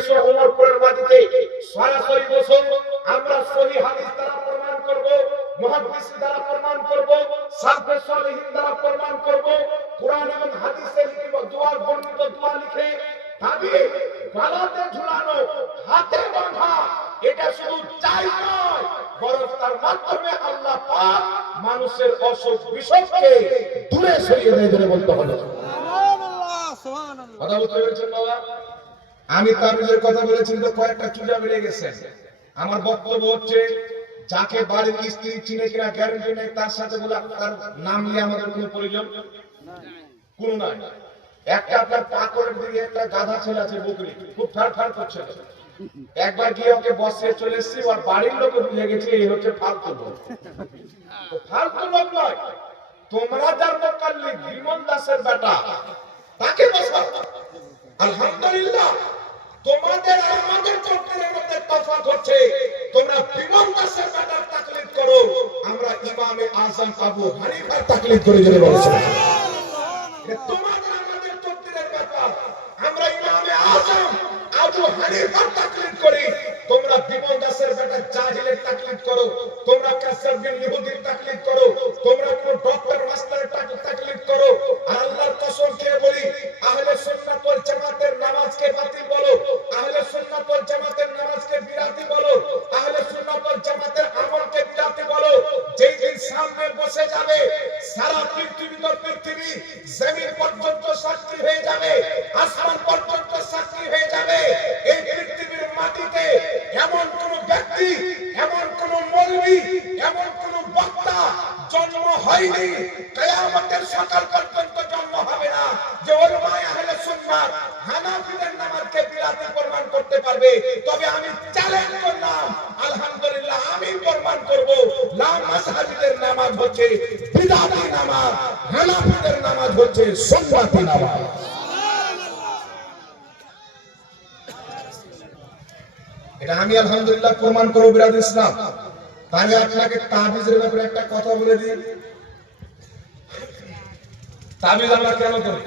এসো ওমরপুরের মাটিতে সরাসরি বসো আমরা সহি হাদিস দ্বারা প্রমাণ করব মুহাদ্দিস দ্বারা প্রমাণ করব সালফে সালেহিন দ্বারা প্রমাণ করব। কোরআন এবং হাদিসে লিখিত দোয়া বর্ণিত দোয়া লিখে ভাবি গলাতে ঝুলানো হাতে বাঁধা এটা শুধু চাই নয় বরং তার মাধ্যমে আল্লাহ পাক মানুষের অসুখ বিসুখকে দূরে সরিয়ে দেয় বলতে হবে। কথা বুঝতে পেরেছেন বাবা? আমি তাবিজের কথা বলেছি তো কয়েকটা চুজা বেড়ে গেছে আমার বক্তব্য হচ্ছে, যাকে বাড়ির স্ত্রী চিনে কিনা গ্যারান্টি নেই, তার সাথে বলে তার নাম নিয়ে আমাদের কোনো প্রয়োজন কোনো নাই। একটা আপনার পাকড়ের দিকে একটা গাধা ছেলে আছে বকরি, খুব ঠাড় ঠাড় করছে একবার গিয়ে ওকে বসে চলে এসেছি ওর বাড়ির লোক বুঝে গেছে, এই হচ্ছে ফালতু লোক। ফালতু লোক নয়, তোমরা যার মোকাল্লি বিমল দাসের বেটা, তাকে বসাও। আলহামদুলিল্লাহ। তোমাদের আমাদের চক্রের মধ্যে তফাৎ হচ্ছে। তোমরা বিমল দাসের বেটার তাকলিদ করো, আমরা ইমামে আজম আবু হানিফার তাকলিদ করে জেনে বলছি তোমাদের আমাদের চক্রের ব্যাপার। আমরা ইমামে আজম আবু হানিফার তাকলিদ করি। তোমরা বিমল দাসের বেটা জাহিলের তাকলিদ করো, তোমরা কাসর বিন ইহুদির তাকলিদ করো, তোমরা কোন ডক্টর মাস্টারের তাক- তাকলিদ করো। আল্লাহর কসম খেয়ে বলি, আহলে সুন্নাত ওয়াল জামাতের নামাজকে বাতিল বলো। বিরাতি বলো, আহলে সুন্নাত ওয়াল জামাতের আমলকে বিরাতি বলো? যেই দিন সামনে বসে যাবে, সারা পৃথিবী তো পৃথিবী জমিন পর্যন্ত সাক্ষী হয়ে যাবে, আসমান পর্যন্ত সাক্ষী হয়ে যাবে। এই পৃথিবীর মাটিতে এমন কোন ব্যক্তি, এমন কোন মৌলবি, এমন কোন বক্তা জন্ম হয়নি, কিয়ামতের সকাল পর্যন্ত জন্ম হবে না। যে ওলামায়ে আহলে সুন্নাত নামাজকে বিরাতি প্রমাণ করতে পারবে? তবে আমি চ্যালেঞ্জ করলাম। আলহামদুলিল্লাহ আমি প্রমাণ করব। লা মাযহাবিদের নামাজ হচ্ছে বিদাতি নামাজ, হানাফিদের নামাজ হচ্ছে সুন্নতি নামাজ। এটা আমি আলহামদুলিল্লাহ প্রমাণ করব, বিরাদ ইসলাম। তাহলে আপনাকে তাবিজের ব্যাপারে একটা কথা বলে দিই। তাবিজ আমরা কেন করি?